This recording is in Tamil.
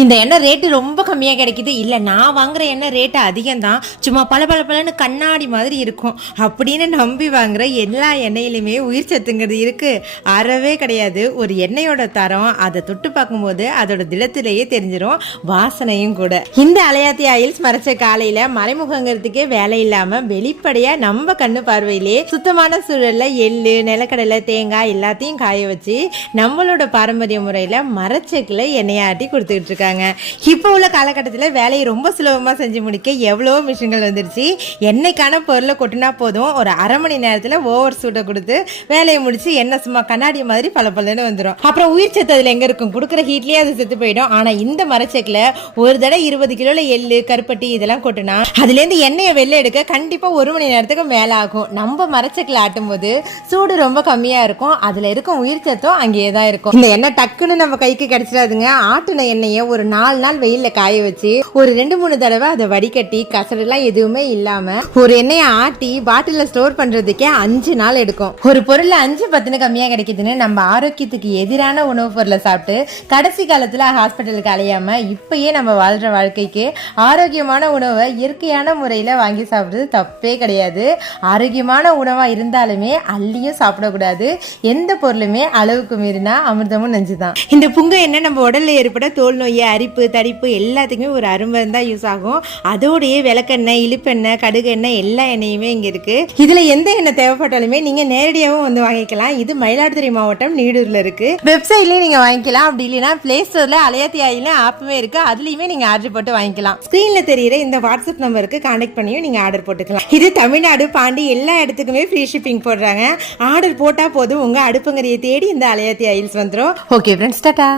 இந்த எண்ணெய் ரேட்டு ரொம்ப கம்மியாக கிடைக்குது. இல்லை நான் வாங்குற எண்ணெய் ரேட்டு அதிகம் தான் சும்மா பல பல பலன்னு கண்ணாடி மாதிரி இருக்கும். அப்படின்னு நம்பி வாங்குற எல்லா எண்ணெயிலுமே உயிர் சத்துங்கிறது இருக்குது அறவே கிடையாது. ஒரு எண்ணெயோட தரம் அதை தொட்டு பார்க்கும்போது அதோட திடத்திலேயே தெரிஞ்சிடும் வாசனையும் கூட. இந்த அலையாத்தி ஆயில்ஸ் மறைச்ச காலையில் மறைமுகங்கிறதுக்கே வேலை இல்லாமல் வெளிப்படையாக நம்ம கண்ணு பார்வையிலே சுத்தமான சூழலில் எள்ளு நிலக்கடலை தேங்காய் எல்லாத்தையும் காய வச்சு நம்மளோட பாரம்பரிய முறையில் மரச்செக்கில் எண்ணெயாட்டி கொடுத்துக்கிட்டு இருக்காங்க. இப்போ உள்ள காலகட்டத்தில் வேலையை ரொம்ப சுலபமாக செஞ்சு முடிக்க எவ்வளவோ மிஷின்கள் வந்துருச்சு. என்னைக்கான பொருளை கொட்டினா போதும். ஒரு அரை மணி நேரத்தில் ஓவர் சூட்டை கொடுத்து வேலையை முடிச்சு எண்ணெய் சும்மா கண்ணாடி மாதிரி பல பலன்னு வந்துடும் அப்புறம் உயிர் சத்து அதில் எங்கே இருக்கும்? கொடுக்குற ஹீட்லேயே அது செத்து போயிடும். ஆனால் இந்த மரச்செக்கில் ஒரு தடவை இருபது கிலோவில் எள்ளு கருப்பட்டி இதெல்லாம் கொட்டினா அதுலேருந்து எண்ணெயை வெளில எடுக்க கண்டிப்பாக ஒரு மணி நேரத்துக்கு மேலே ஆகும். நம்ம மரச்செக்கில் ஆட்டும் போது சூடு ரொம்ப கம்மியாக இருக்கும். அதில் இருக்கும் உயிர் சத்தும் அங்கேயே தான் இருக்கும். இந்த எண்ணெய் டக்குன்னு நம்ம கைக்கு கிடைச்சிடாதுங்க. ஆட்டின எண்ணெயை ஒரு ஒரு நாலு நாள் வெயிலில் காய வச்சு ஒரு ரெண்டு மூணு தடவை அதை வடிகட்டி கசடெல்லாம் எதுவுமே இல்லாமல் ஒரு எண்ணெயை ஆட்டி பாட்டிலில் ஸ்டோர் பண்ணுறதுக்கே அஞ்சு நாள் எடுக்கும். ஒரு பொருள் அஞ்சு பத்துன்னு கம்மியாக கிடைக்குதுன்னு நம்ம ஆரோக்கியத்துக்கு எதிரான உணவுப் பொருளை சாப்பிட்டு கடைசி காலத்தில் ஹாஸ்பிட்டலுக்கு அலையாம இப்பயே நம்ம வாழ்கிற வாழ்க்கைக்கு ஆரோக்கியமான உணவை இயற்கையான முறையில் வாங்கி சாப்பிட்றது தப்பே கிடையாது. ஆரோக்கியமான உணவாக இருந்தாலுமே அள்ளியும் சாப்பிடக்கூடாது. எந்த பொருளுமே அளவுக்கு மீறினா அமிர்தமும் நஞ்சு தான் இந்த புங்க என்ன நம்ம உடல்ல ஏற்பட தோல் நோயை அரிப்பு தடிப்பு எல்லாத்துக்குமே ஒரு அருமருந்து தான் யூஸ் ஆகும். அதோடைய விளக்கெண்ணெய் இழுப்பெண்ணெய் கடுகு எண்ணெய் எல்லா எண்ணெயுமே இங்கே இருக்குது இதில் எந்த எண்ணெய் தேவைப்பட்டாலுமே நீங்கள் நேரடியாகவும் வந்து வாங்கிக்கலாம். இது மயிலாடுதுறை மாவட்டம் நீடூரில் இருக்குது வெப்சைட்லேயும் நீங்கள் வாங்கிக்கலாம். அப்படி இல்லைன்னா ப்ளே ஸ்டோரில் அலையாத்தி ஆயிலும் ஆப்புமே இருக்குது அதுலேயுமே நீங்கள் ஆர்டர் போட்டு வாங்கிக்கலாம். ஸ்க்ரீனில் தெரியிற இந்த வாட்ஸ்அப் நம்பருக்கு கான்டெக்ட் பண்ணியும் நீங்கள் ஆர்டர் போட்டுக்கலாம். இது தமிழ்நாடு பாண்டி எல்லா இடத்துக்குமே ஃப்ரீ ஷிப்பிங் போடுறாங்க. ஆர்டர் போட்டால் போதும். உங்கள் அடுப்புங்கறியை தேடி இந்த அலையாத்தி ஆயில்ஸ் வந்துடும் ஓகே ஃப்ரெண்ட்ஸ் டாட்டா